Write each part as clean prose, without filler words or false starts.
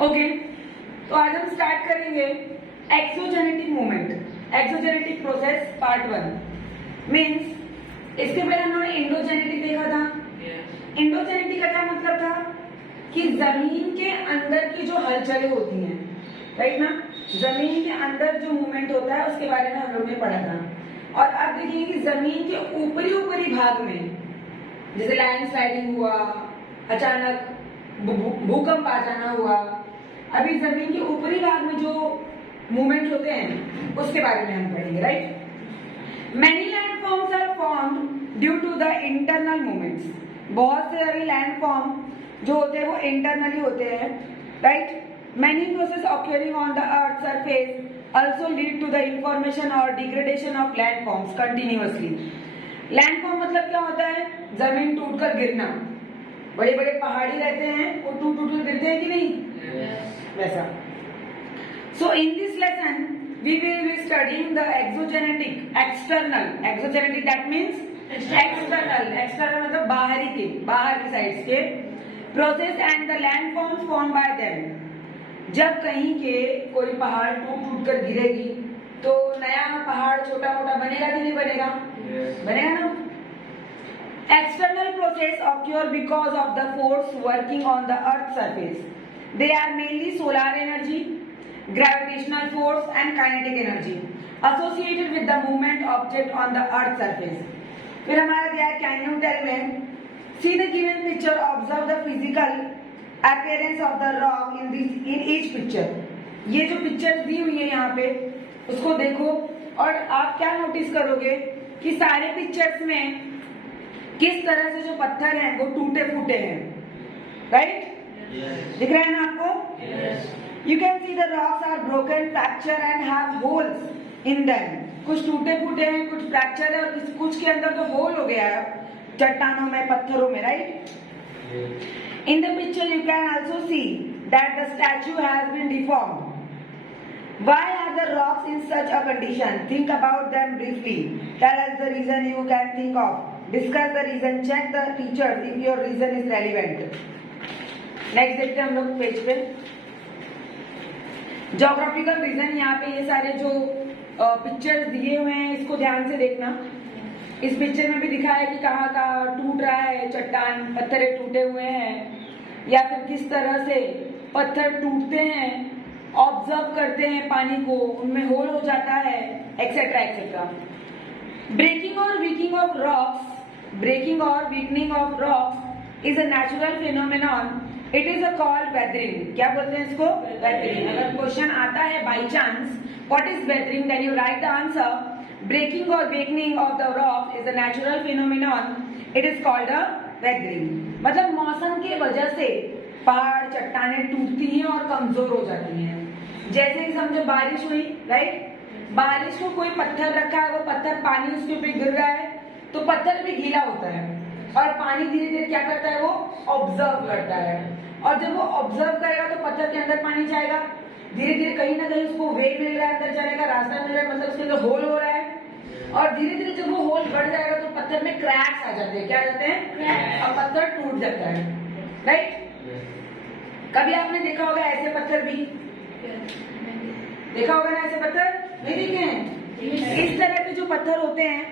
Okay, तो आज हम स्टार्ट करेंगे exogenetic movement, exogenetic process part 1। Means इसके पहले हम लोगों ने इंडोजेनेटिक देखा था। इंडोजेनेटिक का क्या मतलब था कि जमीन के अंदर की जो हलचलें होती हैं, राइट ना, जमीन के अंदर जो मूवमेंट होता है उसके बारे में हम लोगों ने पढ़ा था। और अब देखिए कि जमीन के ऊपरी भाग में जैसे लैंड स्लाइडिंग हुआ, अचानक भूकंप आ जाना हुआ, अभी जमीन के ऊपरी भाग में जो मूवमेंट होते हैं उसके बारे में हम पढ़ेंगे, right. Many land forms are formed due to the internal movements. बहुत से अभी लैंड फॉर्म जो होते हैं वो इंटरनली होते हैं, right. Many process occurring on the earth surface also lead to the information or degradation of landforms continuously। Landform मतलब क्या होता है? जमीन टूटकर गिरना। बड़े बड़े पहाड़ी रहते हैं, वो टूट कर गिरते हैं कि नहीं? वैसा। So in this lesson we will be studying the exogenetic, external, exogenetic that means external, external मतलब बाहर की साइड के process and the landforms form by them. जब कहीं के कोई पहाड़ टूट कर गिरेगी तो नया पहाड़ छोटा मोटा बनेगा कि नहीं बनेगा? बनेगा ना। External process occur because of the force working on the earth surface. They are mainly solar energy, gravitational force and kinetic energy associated with the movement object on the earth surface. फिर हमारा दिया है can you tell me see the given picture observe the physical appearance of the rock in each picture। ये जो picture दी हुई है यहाँ पे उसको देखो और आप क्या नोटिस करोगे कि सारे पिक्चर्स में किस तरह से जो पत्थर हैं वो टूटे फूटे हैं, राइट। दिख रहा है ना आपको? You can see the rocks are broken, fracture and have holes in them. कुछ टूटे फूटे हैं, कुछ फ्रैक्चर है और कुछ के अंदर तो होल हो गया है चट्टानों में, पत्थरों में, right. In the picture you can also see that the statue has been deformed। Why are the rocks in such a condition? Think about them briefly। Tell us the reason you can think of। Discuss the reason। Check the teachers if your reason is relevant। Next देखते हैं हम लोग page पे geographical region. यहाँ पे ये सारे जो पिक्चर्स दिए हुए हैं इसको ध्यान से देखना। इस पिक्चर में भी दिखा है कि कहाँ कहाँ टूट रहा है चट्टान, पत्थर टूटे हुए हैं या फिर किस तरह से पत्थर टूटते हैं, ऑब्जर्व करते हैं पानी को, उनमें होल हो जाता है, एक्सेट्रा एक्सेट्रा। ब्रेकिंग और वीकिंग ऑफ रॉक्स, ब्रेकिंग और weakening of rocks is a natural phenomenon. It is a called weathering. क्या बोलते हैं इसको? वेदरिंग। अगर क्वेश्चन आता है by chance what is weathering, then you write the answer breaking or weakening of the rock is a natural phenomenon। it is called a weathering। मतलब मौसम के वजह से पहाड़ चट्टानें टूटती हैं और कमजोर हो जाती हैं। जैसे कि समझो बारिश हुई, राइट, बारिश को कोई पत्थर रखा है, वो पत्थर पानी उसके ऊपर गिर रहा है तो पत्थर भी गीला होता है और पानी धीरे धीरे क्या करता है, वो ऑब्जर्व करता है। और जब वो ऑब्जर्व करेगा तो पत्थर के अंदर पानी जाएगा, धीरे धीरे कहीं ना कहीं उसको वे मिल रहा है, अंदर जाने का रास्ता मिल रहा है, मतलब उसके अंदर होल हो रहा है। और धीरे धीरे जब वो होल बढ़ जाएगा तो पत्थर में क्रैक्स आ जाते हैं। क्या आ जाते हैं? और पत्थर टूट जाता है, राइट। कभी आपने देखा होगा ऐसे पत्थर भी देखा होगा ना? ऐसे पत्थर नहीं देखे हैं? इस तरह के जो पत्थर होते हैं,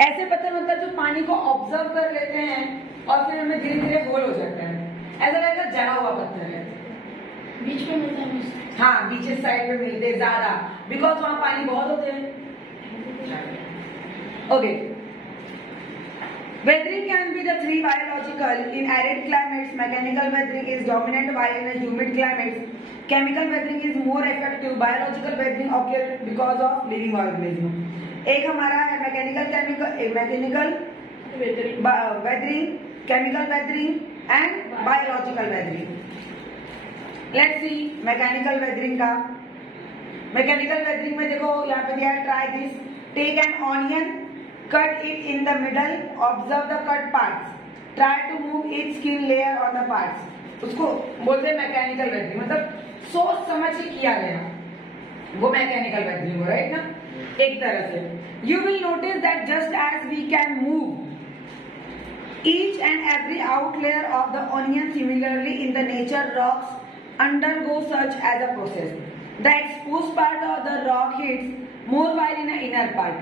ऐसे पत्थर मतलब जो पानी को ऑब्जर्व कर लेते हैं और फिर उनमें धीरे धीरे होल हो जाता है। ऐसा लगेगा जला हुआ पत्थर है। बीच में मिलता है। हाँ, बीचेस साइड में मिलते हैं ज्यादा, बिकॉज वहां पानी बहुत होते हैं। Okay, weathering can be the three biological। in arid climates mechanical weathering is dominant, while in a humid climates chemical weathering is more effective। biological weathering occurs because of living organism। एक हमारा है mechanical weathering, chemical weathering and biological weathering। let's see mechanical weathering का। Mechanical weathering में देखो यहाँ पे दिया है try this। take an onion, cut it in the middle, observe the cut parts, try to move each skin layer on the parts। उसको बोलते हैं मैकेनिकल वेदरिंग, मतलब सोच समझ के किया गया वो मैकेनिकल वेदरिंग हो, राइट ना, एक तरह से। You will notice that just as we can move each and every out layer of the onion similarly in the nature rocks undergo such as a process. The exposed part of the rock hits more while in the inner part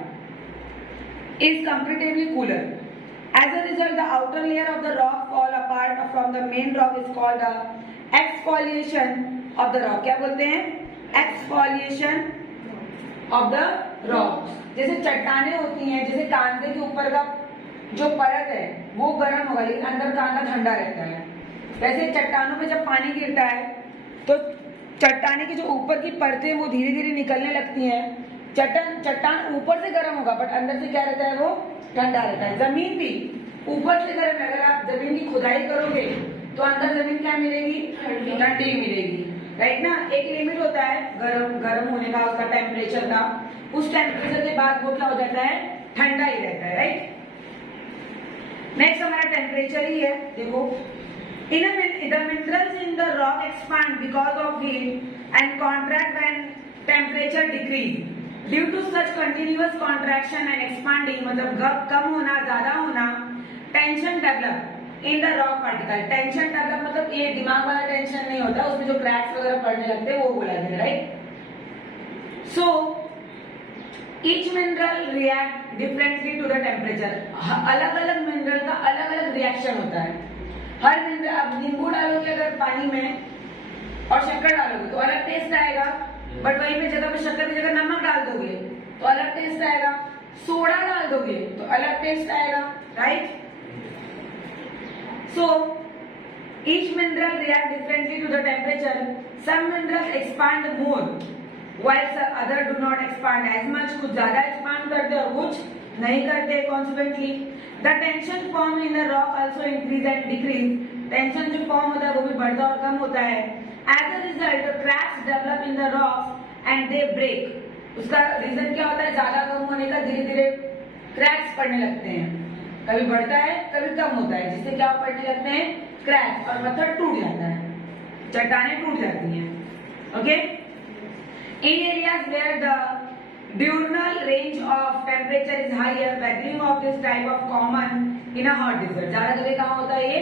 is comparatively cooler. As a result, the outer layer of the rock fall apart from the main rock is called the exfoliation of the rock. क्या बोलते हैं? Exfoliation of the rock. जैसे चट्टानें होती हैं, जैसे कांदे के ऊपर का जो परत है वो गर्म होगा लेकिन अंदर कांदा ठंडा रहता है। वैसे चट्टानों पे जब पानी गिरता है तो चट्टाने की जो ऊपर की परतें वो धीरे धीरे निकलने लगती हैं। चट्टान ऊपर से गर्म होगा बट अंदर से क्या रहता है, वो ठंडा रहता है। जमीन भी ऊपर से गर्म है, अगर आप जमीन की खुदाई करोगे तो अंदर जमीन क्या मिलेगी, ठंडी मिलेगी, राइट ना। एक लिमिट होता है गर्म होने का, उसका टेम्परेचर का, उस टेम्परेचर के बाद वो क्या हो जाता है, ठंडा ही रहता है, राइट। नेक्स्ट हमारा टेम्परेचर ही है, देखो the minerals in the rock expand because of heat and contract when temperature decrease. Due to such continuous contraction and expanding, मतलब कम होना ज्यादा होना, tension develop in the rock particle. Tension develop मतलब ये दिमाग वाला टेंशन नहीं होता, उसमें जो क्रैक्स वगैरह पड़ने लगते हैं वो बोला गया, right. So each mineral react differently to the temperature. अलग अलग मिनरल का अलग अलग रिएक्शन होता है। हर मिनरल, अब नींबू डालोगे अगर पानी में और शक्कर डालोगे तो अलग टेस्ट आएगा, बट वहीं पे जगह पे शक्कर की जगह नमक डाल दोगे तो अलग टेस्ट आएगा, सोडा डाल दोगे तो अलग टेस्ट आएगा, right. So each mineral react differently to the temperature. Some minerals expand more while other do not expand as much. कुछ ज्यादा expand करते और कुछ नहीं करते। Consequently, the tension formed in the rock also increase and decrease. Tension जो form होता है वो भी बढ़ता और कम होता है। As a result, cracks develop in the rocks and they break. उसका रीजन क्या होता है, ज्यादा कम होने का, धीरे धीरे क्रैक्स पड़ने लगते हैं, कभी बढ़ता है कभी कम होता है, जिससे क्या पड़ने लगते हैं, क्रैक्स, और पत्थर टूट जाता है, चट्टानें टूट जाती हैं, okay. In areas where the diurnal range of temperature is higher, weathering of this type of common in a hot desert. ज्यादा जगह कहाँ होता है ये?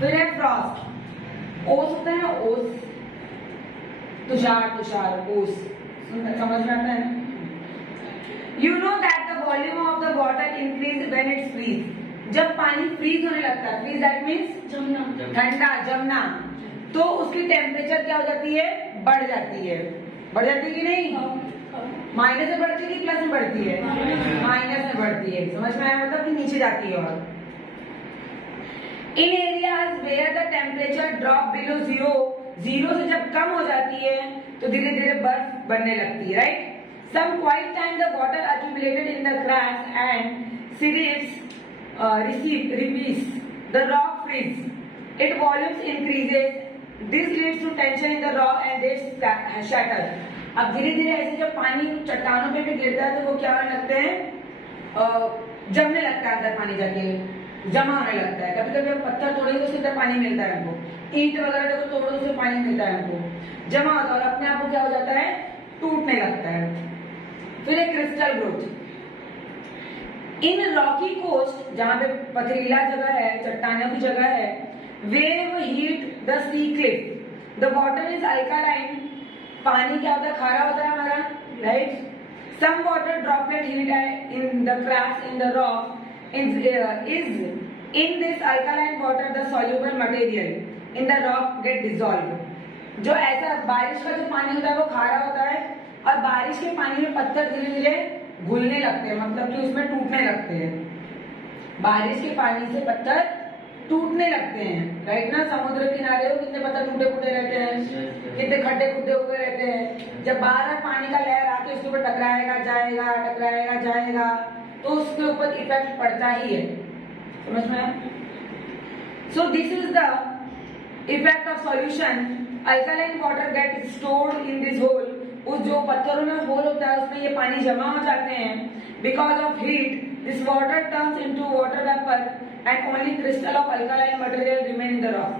फिर है frost. ओस होता है ना, ओस, तुषार, ओस, समझ में आता है ना? You know that the volume of the water increase when it freeze. जब पानी फ्रीज होने लगता है, फ्रीज दैट मीन्स जमना, ठंडा, जमना, तो उसकी टेम्परेचर क्या हो जाती है, बढ़ जाती है। बढ़ जाती है कि नहीं? माइनस में बढ़ती है कि प्लस में बढ़ती है? माइनस में बढ़ती है, समझ में आया, मतलब कि नीचे जाती है। और in areas where the temperature drop below zero, zero से जब कम हो जाती है तो धीरे धीरे बर्फ बनने लगती है, right. Some quite time the water accumulated in the cracks and sieves repeats, the rock freeze, its volumes increases, this leads to tension in the rock and they shatter. अब धीरे धीरे ऐसे जब पानी चट्टानों पे भी गिरता है तो वो क्या होने लगते हैं, जमने लगता है, अंदर पानी जाके जमा होने लगता है। कभी कभी हम पत्थर तोड़ेंगे तो उसके अंदर पानी मिलता है हमको, ईंट वगैरह देखो तोड़ो तो उसमें पानी मिलता है हमको, जमा होता है और अपने आप को क्या हो जाता है, टूटने लगता है। फिर एक crystal growth in rocky coast, जहां पे पथरीला जगह है, चट्टानों की जगह है, wave hit the sea cliff, the water is alkaline, पानी क्या होता है, खारा होता है हमारा, right. Some water droplet hit in the cracks in the rock is in this alkaline water the soluble material in the rock get dissolved. जो ऐसा बारिश का जो पानी होता है वो खारा होता है और बारिश के पानी में पत्थर धीरे धीरे घुलने लगते हैं, मतलब कि उसमें टूटने लगते हैं। बारिश के पानी से पत्थर टूटने लगते हैं, राइट ना। समुद्र किनारे हो कितने पत्थर टूटे फूटे रहते हैं, कितने खड्डे खुड्डे हुए रहते हैं। जब बार बार पानी का लहर आके उसके ऊपर टकराएगा जाएगा तो उसके ऊपर इफेक्ट पड़ता ही है, समझ में आया। So this is the effect of solution. Alkaline water get stored in this hole, उस जो पत्थरों में होल होता है उसमें ये पानी जमा हो जाते हैं। Because of heat this water turns into water vapour and only crystal of alkaline material remain in the rock.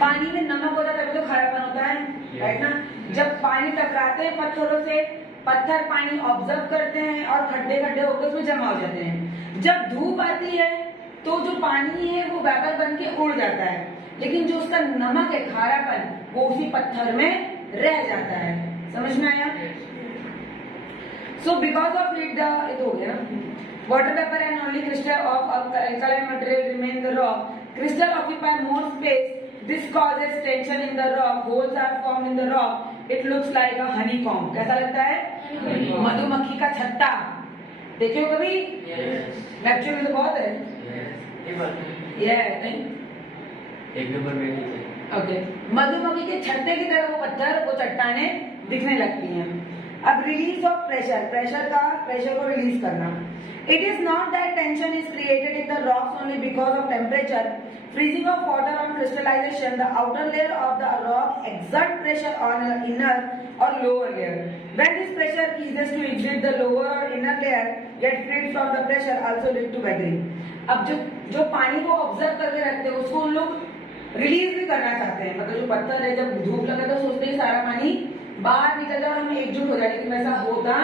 पानी में नमक होता है तभी तो खारापन होता है, राइट ना। जब पानी टकराते हैं पत्थरों से, पत्थर पानी ऑब्जर्व करते हैं और खड्डे खड्डे होकर उसमें जमा हो जाते हैं। जब धूप आती है तो जो पानी है वो वेपर बन के उड़ जाता है, लेकिन जो उसका नमक है, खारापन, वो उसी पत्थर में रह जाता है। समझ में आया? So because of it the, ये तो हो गया ना, water vapor and only crystal of alkaline material remain in the rock. Crystal occupy more space. This causes tension in the rock. Holes are formed in the rock. It looks like a honeycomb. कैसा लगता है? मधुमक्खी का छत्ता। देखे हो कभी? Lecture में तो बहुत है। ये नहीं? एक नंबर में ओके, मधुमक्खी के छत्ते की तरह वो पत्थर, वो चट्टानें दिखने लगती हैं। अब रिलीज ऑफ प्रेशर, प्रेशर को रिलीज करना। It is not that tension is created in the rocks only because of temperature, freezing of water on crystallization. The outer layer of the rock exert pressure on the inner or lower layer. When this pressure ceases to exist, the lower or inner layer get freed from the pressure, also lead to weathering. अब जो पानी को observe करके रखते हैं उसको उन लोग रिलीज भी करना चाहते हैं। मतलब जो पत्थर है, जब धूप लगे तो सोचते हैं सारा पानी बाहर निकल जाए और हम एकजुट हो जाए, लेकिन वैसा होता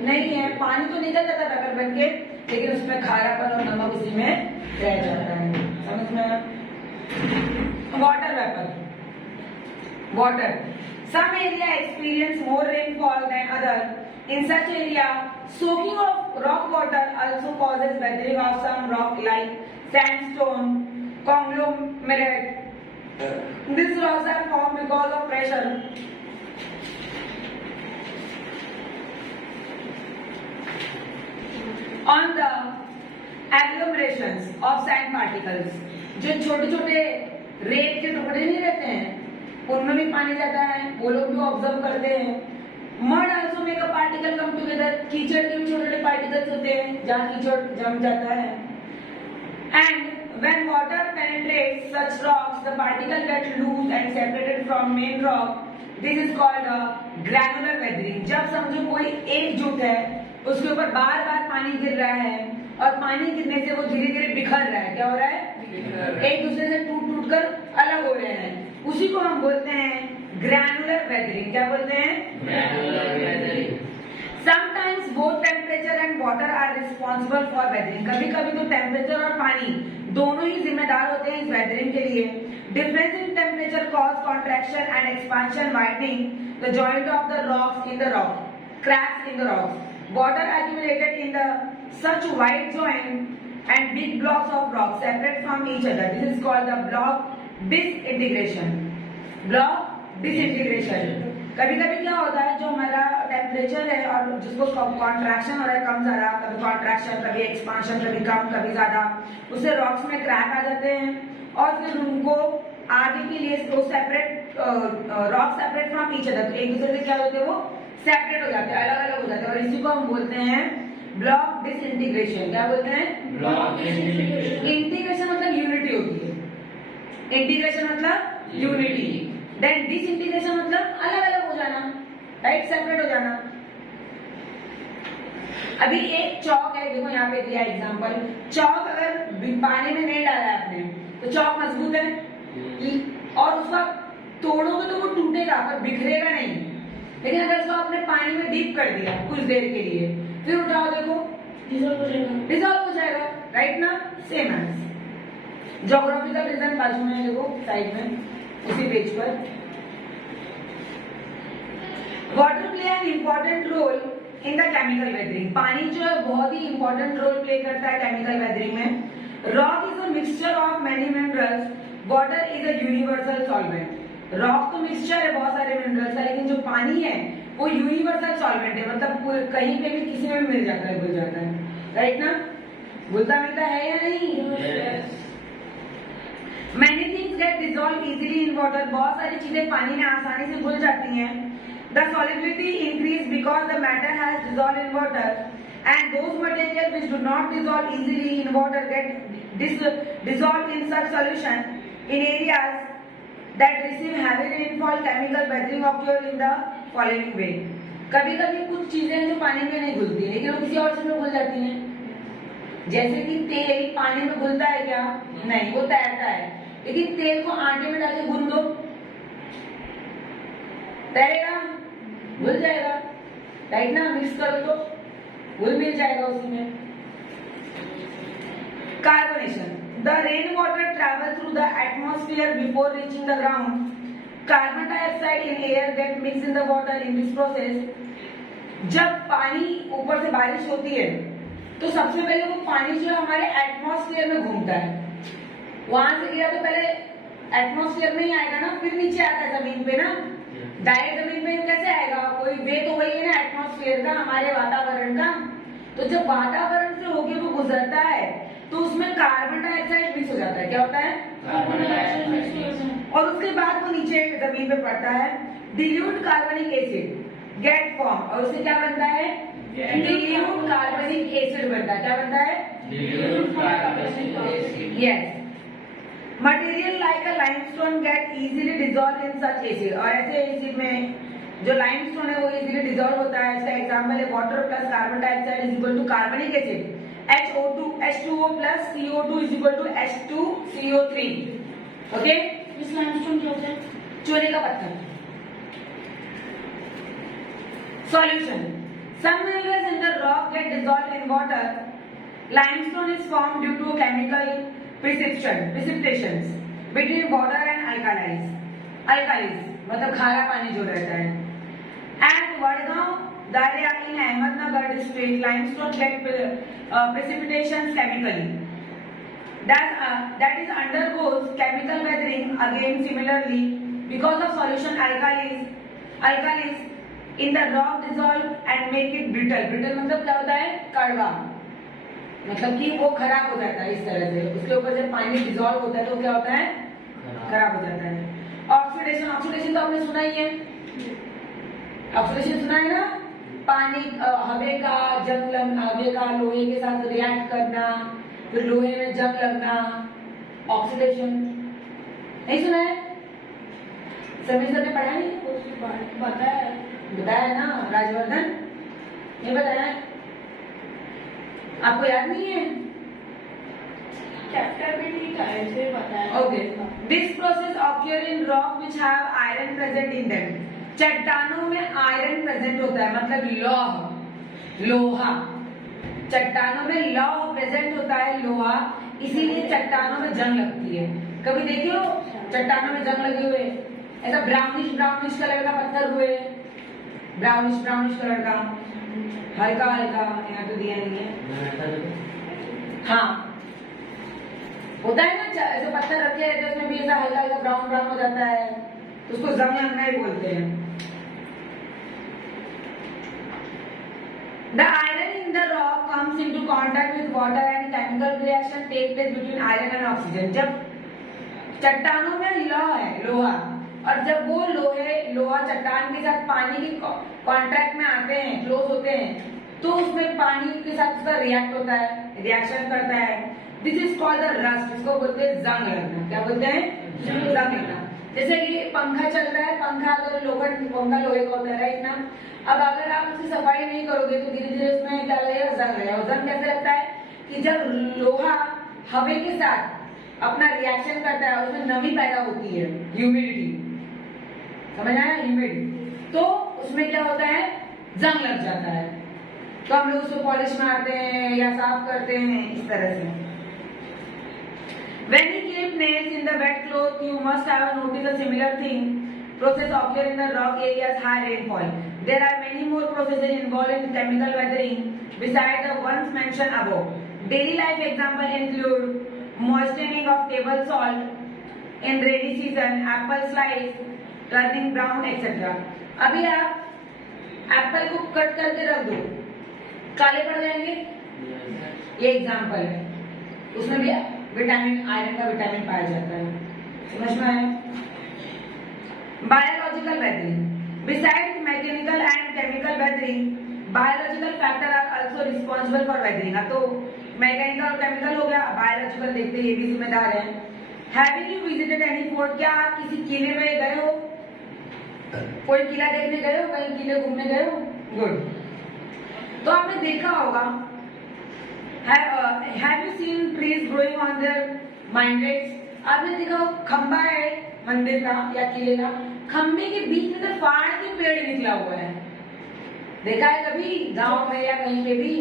नहीं है। पानी तो निकल जाता है वेपर बन के, लेकिन उसमें खारापन और नमक उसी में रह जाता है। समझ में आया? Water vapour, water, some area experience more rainfall than other. In such area, soaking of rock water also causes weathering of some rock like sandstone, conglomerate. These rocks are formed because of pressure on the agglomerations of sand particles. जो छोटे छोटे रेत के टुकड़े नहीं रहते हैं, उनमें भी पानी जाता है, वो लोग भी ऑब्जर्व करते हैं। Mud also make a particle come together, कीचड़ के भी छोटे छोटे पार्टिकल्स होते हैं जहाँ कीचड़ जम जाता है। And when water penetrates such rocks, the particle get loose and separated from main rock. This is called a granular weathering. जब समझो कोई एकजुट है, उसके ऊपर बार बार पानी गिर रहा है और पानी गिरने से वो धीरे धीरे बिखर रहा है। क्या हो रहा है? एक दूसरे से टूट टूट कर अलग हो रहे हैं। उसी को हम बोलते हैं ग्रैनुलर वेदरिंग। क्या बोलते हैं? Granular weathering. Sometimes both temperature and water are responsible for weathering. कभी कभी तो टेम्परेचर और पानी दोनों ही जिम्मेदार होते हैं इस वेदरिंग के लिए। Difference in temperature cause contraction and expansion, widening the joint of the rocks in the rock, cracks in the rocks. Water accumulated in the such wide joint and big blocks of rock separate from each other. This is called the block disintegration. Block disintegration. कभी कभी क्या होता है, जो हमारा temperature है और जिसको कॉन्ट्रैक्शन हो रहा है कम ज्यादा, कभी कॉन्ट्रैक्शन, कभी एक्सपांशन, कभी कम, कभी ज्यादा, उससे रॉक्स में क्रैक आ जाते हैं और फिर उनको आगे के लिए वो separate, rock separate from each other, तो एक दूसरे से क्या होते हैं, वो सेपरेट हो जाते हैं, अलग अलग हो जाते हैं, और इसी को हम बोलते हैं ब्लॉक डिसइंटीग्रेशन। क्या बोलते हैं? Block disintegration. इंटीग्रेशन मतलब यूनिटी होती है, इंटीग्रेशन मतलब यूनिटी, देन डिसइंटीग्रेशन मतलब अलग अलग हो जाना, राइट, सेपरेट हो जाना। अभी एक चौक है, देखो यहाँ पे दिया एग्जांपल, चौक अगर पानी में नहीं डाला है आपने तो चौक मजबूत है और उसका तोड़ोगे तो वो टूटेगा पर बिखरेगा नहीं, लेकिन अगर इसको आपने पानी में डीप कर दिया कुछ देर के लिए, फिर उठाओ देखो डिसॉल्व हो जाएगा, राइट ना? सेम है। ज्योग्राफिकल रीजन बाजू में देखो साइड में उसी पेज पर। Water play an important role in the chemical weathering. पानी जो है बहुत ही इंपॉर्टेंट रोल प्ले करता है केमिकल वेदरिंग में। Rock is a mixture of many minerals, water is a universal solvent. Rock तो मिक्सचर है बहुत सारे मिनरल्स का, लेकिन जो पानी है वो यूनिवर्सल सॉल्वेंट है, मतलब कहीं पे भी किसी में भी मिल जाता है, घुल जाता है, राइट ना? घुलता मिलता है या नहीं? Many things get dissolved easily in water. बहुत सारी चीजें पानी में आसानी से घुल जाती हैं। The solubility increase because the matter has dissolved in water, and those materials which do not dissolve easily in water get dissolved in such solution in areas that receive heavy rainfall. Chemical weathering occur in the following way. कभी कभी कुछ चीजें जो पानी में नहीं घुलती है लेकिन वो किसी और चीज में घुल जाती हैं, जैसे कि तेल पानी में घुलता है क्या? नहीं, वो तैरता है, लेकिन तेल को आटे में डाल के गूंद दो, तैरेगा? घुल जाएगा, राइट ना? मिक्स कर दो, घुल मिल जाएगा उसी में। Carbonation, the rainwater travels through the atmosphere before reaching the ground. Carbon dioxide in air get mixed in the water in this process. जब पानी ऊपर से बारिश होती है तो सबसे पहले वो पानी जो है हमारे एटमॉस्फेयर में घूमता है, वहां से गिरा तो पहले एटमॉस्फेयर में ही आएगा ना, फिर नीचे आता है जमीन पे ना। डायरेक्ट जमीन पे कैसे आएगा, कोई वे तो वही है ना एटमॉस्फेयर का, हमारे वातावरण का। तो जब वातावरण से होके वो गुजरता है तो उसमें कार्बन डाइऑक्साइड मिक्स हो जाता है। क्या होता है? कार्बन डाइऑक्साइड मिक्स हो जाता है। और उसके बाद वो नीचे जमीन पे पड़ता है। डिल्यूट कार्बनिक एसिड गेट फॉर्म, और उससे क्या बनता है? डिल्यूट कार्बनिक एसिड बनता है। क्या बनता है? dilute carbonic acid. Yes. Material like a limestone get easily dissolve in such acid, और ऐसे एसिड में जो लाइमस्टोन है वो इजीली डिसॉल्व होता है। इसका एग्जांपल है water plus carbon dioxide is equal to कार्बनिक acid H2O plus CO2 is equal to H2CO3. Okay? इस लाइमस्टोन क्या होता है? चूने का पत्थर। Solution: some minerals in the rock get dissolved in water. Limestone is formed due to chemical precipitations between water and alkalis. Alkalis मतलब खारा पानी जो रहता है। At Vadgaon, Daria in Ahmednagar district, limestone get precipitations chemically. That is undergoes chemical weathering again similarly because of solution alkalis in the rock dissolve and make it brittle. Brittle मतलब क्या होता है? कड़वा, मतलब कि वो खराब हो जाता है इस तरह से। उसके ऊपर जब पानी डिसॉल्व होता है तो क्या होता है? खराब हो जाता है। ऑक्सीडेशन तो आपने सुना ही है, ऑक्सीडेशन सुना है ना? पानी हवे का जंग लगना, हवे का लोहे के साथ रिएक्ट करना, फिर लोहे में जंग लगना, ऑक्सीडेशन। नहीं सुना है? सर ने पढ़ा नहीं? बताया ना राजवर्धन, ये बताया, आपको याद नहीं है? चैप्टर भी ठीक है, ऐसे बताया। Okay, this process occur in rock which have iron present in them. चट्टानों में आयरन प्रेजेंट होता है, मतलब लोहा। चट्टानों में लौह प्रेजेंट होता है, लोहा, इसीलिए चट्टानों में जंग लगती है। कभी देखे हो चट्टानों में जंग लगे हुए? ऐसा ब्राउनिश कलर का पत्थर हुए, ब्राउनिश कलर का, हल्का, यहाँ तो दिया नहीं है। हाँ, होता है ना, ऐसे पत्थर रखे रहते हैं उसमें भी ऐसा हल्का ब्राउन हो जाता है, उसको जंग लगना ही बोलते हैं। The iron in the rock comes into contact with water and chemical reaction take place between iron and oxygen. जब चट्टानों में लौह है, लोहा, और जब वो लोहा चट्टान के साथ पानी के कांटेक्ट में आते हैं, क्लोज होते हैं, तो उसमें पानी के साथ उसका रिएक्ट होता है, रिएक्शन करता है। This is called the rust, इसको बोलते हैं जंग लगना। क्या बोलते हैं? जंग लगना। जैसे कि पंखा चल रहा है, पंखा अगर पंखा लोहे का होता है, राइट ना? अब अगर आप उसकी सफाई नहीं करोगे तो धीरे धीरे उसमें क्या लगेगा? जंग लगेगा। जंग कैसे लगता है कि जब लोहा हवा के साथ अपना रिएक्शन करता है, उसमें नमी पैदा होती है, ह्यूमिडिटी, समझ आया? ह्यूमिड, तो उसमें क्या होता है? जंग लग जाता है। तो हम लोग उसको पॉलिश मारते हैं या साफ करते हैं इस तरह से। When you keep nails in the wet cloth, you must have noticed a similar thing. Process occur in the rock areas high rainfall. There are many more processes involved in chemical weathering besides the ones mentioned above. Daily life example include moistening of table salt in rainy season, apple slice turning brown, etc. अभी आप Apple को cut करके रख दो, काले पड़ जाएंगे। ये एग्जाम्पल है, उसमें भी विटामिन, आयरन का विटामिन पाया जाता है। समझ में आया? Biological weathering, besides mechanical and chemical weathering, biological factor are also responsible for weathering. अब तो मैकेनिकल और केमिकल हो गया, बायोलॉजिकल देखते ये भी जिम्मेदार है। Having you visited any fort, क्या आप किसी किले में गए हो? कोई किला देखने गए हो? कहीं किले घूमने गए हो? गुड। तो आपने देखा होगा, have you seen trees growing on their minarets? आपने देखा खंबा है मंदिर का या किले का, खंबे के बीच में से फाड़ के पेड़ निकला हुआ है। देखा है कभी गांव में या कहीं पे भी?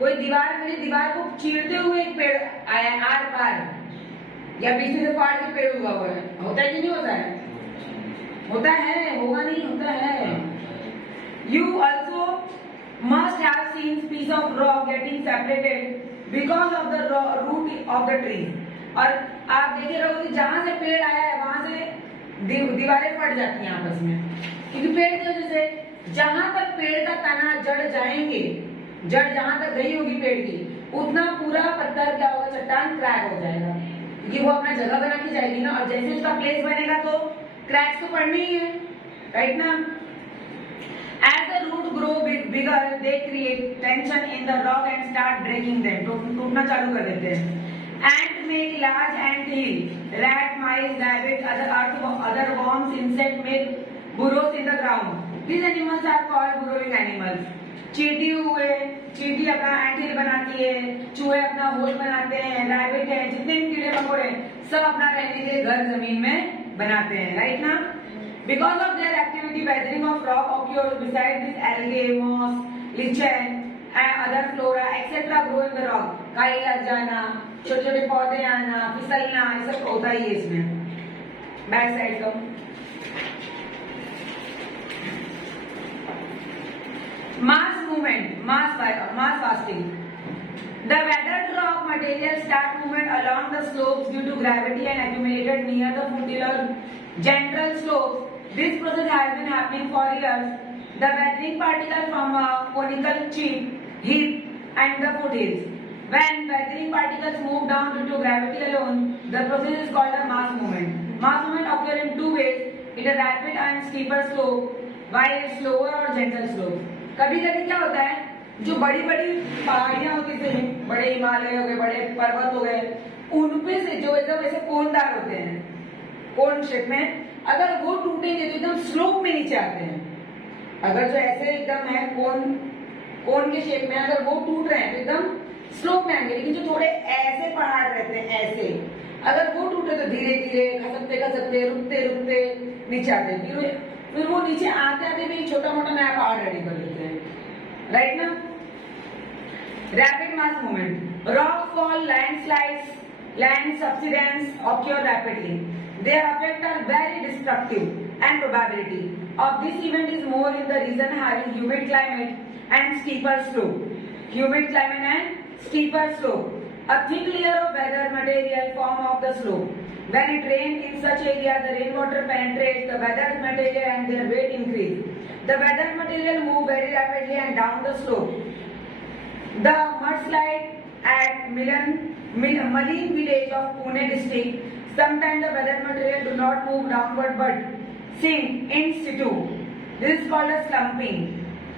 कोई दीवार को चीरते हुए एक पेड़ आया आर पार, या बीच में से फाड़ के पेड़ उगा हुआ है, होता है कि नहीं होता है? होता है, होगा नहीं, होता है। You also must have seen piece of rock getting separated because of the root of the tree. और आप देखे रहोगे कि जहां से पेड़ आया है वहां से दीवारें फट जाती हैं आपस में, क्योंकि पेड़ की वजह से जहां तक पेड़ का तना जड़ जाएंगे, जड़ जहां तक गई होगी पेड़ की, उतना पूरा पत्थर क्या होगा, चट्टान क्रैक हो जाएगा, क्योंकि वो अपना जगह बना के जाएगी ना, और जैसे उसका प्लेस बनेगा तो क्रैक्स तो पड़नी ही है, राइट ना? As the root grow bigger, they create tension in the rock and start breaking them. टूटना चालू कर देते हैं. Ant make large ant hill. Rat, mice, rabbit, other worms, insect make burrows in the ground. These animals are called burrowing animals. चींटी हुए, चींटी अपना एंट हिल बनाती है, चूहे अपना होल बनाते हैं, रैबिट है, जितने भी कीड़े मकोड़े सब अपना रहने के लिए घर जमीन में बनाते हैं, राइट ना? Because of their activity, weathering of rock occurs. Besides this, algae, moss, lichen, and other flora, etc. grow in the rock. काई लग जाना, छोटे छोटे पौधे आना, फिसलना, ये सब होता ही है इसमें. बैक साइड को. Mass movement, mass fasting. The weathered rock material start movement along the slopes due to gravity and accumulated near the foothills or gentle slopes. This process has been happening for years. The weathering particles form a conical heap and the foothills. When weathering particles move down due to gravity alone, the process is called a mass movement. Mass movement occurs in two ways: in a rapid and steeper slope, while it's slower or gentle slope. कभी-कभी क्या होता है, जो बड़ी-बड़ी पहाड़ियां होती थी, बड़े हिमालय हो गए, बड़े पर्वत हो गए, उनपे से जो एकदम ऐसे कोनदार होते हैं, कोन शेप में, अगर वो टूटेंगे तो एकदम स्लोप में नीचे आते हैं. अगर जो ऐसे एकदम है कोन के शेप में, अगर वो टूट रहे हैं तो एकदम स्लोप में आएंगे. लेकिन जो थोड़े ऐसे पहाड़ रहते हैं, ऐसे अगर वो टूटे तो धीरे धीरे खसकते रुकते नीचे आते हैं. फिर वो नीचे आते आते भी छोटा मोटा नया पहाड़ रेडी कर देते हैं, राइट ना? Rapid mass movement. Rock fall, landslides, land subsidence occur rapidly. Their effects are very destructive, and probability of this event is more in the region having humid climate and steeper slope. Humid climate and steeper slope. A thick layer of weather material form of the slope. When it rains in such area, the rainwater penetrates the weathered material and their weight increase. The weathered material move very rapidly and down the slope. The mudslide at Malin village of Pune district. Sometimes the weathered material do not move downward but sink in situ. This is called a slumping.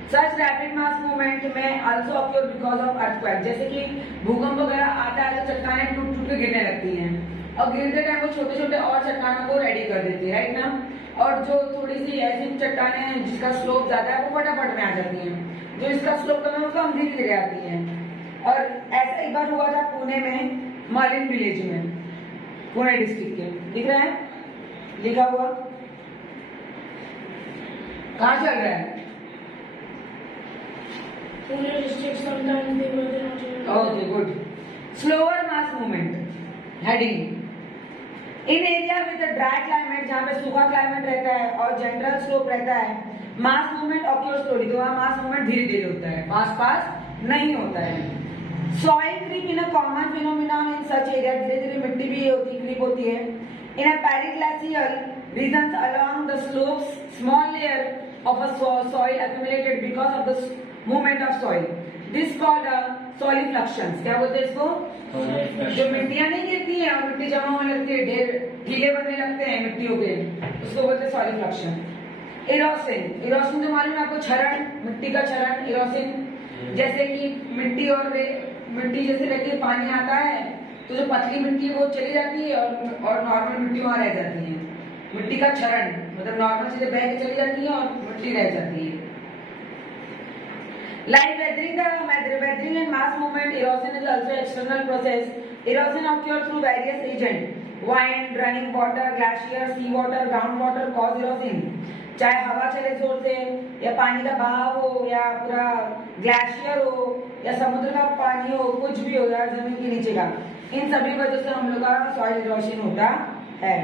Such rapid mass movement may also occur because of earthquake. जैसे कि भूकंप वगैरह आता है तो चट्टानें टूट टूट के गिरने लगती हैं, और गिरते टाइम वो छोटे छोटे और चट्टानों को रेडी कर देती है, राइट ना? और जो थोड़ी सी ऐसी चट्टानें हैं जिसका स्लोप ज्यादा है वो फटाफट में आ जाती हैं, जो इसका स्लोप कम है वो कम धीरे धीरे आती हैं. और ऐसा एक बार हुआ था पुणे में, मालिन विलेज में, पुणे डिस्ट्रिक्ट के. दिख रहा है लिखा हुआ? कहाँ चल रहा है? Pune district sometimes they were there. Okay, good. Slower mass movement. Heading. In area with a dry climate, जहाँ पे सूखा क्लाइमेट रहता है और जनरल स्लोप रहता है, मास मूवमेंट occurs slowly. तो वहाँ मास मूवमेंट धीरे धीरे होता है, पास नहीं होता है. Soil creep in a common phenomenon in such area. धीरे धीरे मिट्टी भी होती, creep होती है. In a periglacial regions along the slopes, small layer of a soil accumulated because of the movement of soil. This called a solifluction. क्या बोलते हैं इसको? जो मिट्टियां नहीं गिरती हैं और मिट्टी जमा होने लगती है, ढेर ढीले बनने लगते हैं मिट्टियों के, उसको बोलते हैं सॉलिफ्लक्शन. इरोशन जो मालूम है आपको, क्षरण, मिट्टी का क्षरण, इरोशन. जैसे कि मिट्टी जैसे रहती है, पानी आता है तो जो पतली मिट्टी है वो चली जाती है और नॉर्मल मिट्टी वहां रह जाती है. मिट्टी का क्षरण मतलब नॉर्मल चीजें बह के चली जाती है और मिट्टी रह जाती है. Like weathering and mass movement, erosion is also external process. Erosion occurs through various agents. Wind, running water, glaciers, seawater, groundwater cause erosion. चाहे हवा चले जोर से या पानी का बहाव हो या पूरा ग्लेशियर हो या समुद्र का पानी हो, कुछ भी हो या जमीन के नीचे का, इन सभी वजह से हम लोग का सॉइल इरोशन होता है.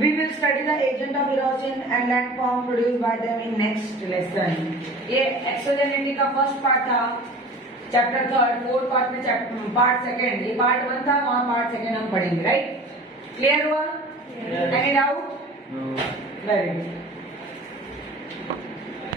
We will study the agent of erosion and landform produced by them in next lesson. ये एक्सोजेनिटी का फर्स्ट पार्ट था, चैप्टर 3, 4 पार्ट में चैप्टर पार्ट 2, ये पार्ट 1 था, वहाँ पार्ट 2 हम पढ़ेंगे. राइट? क्लियर हुआ? Any doubt? No. Very good.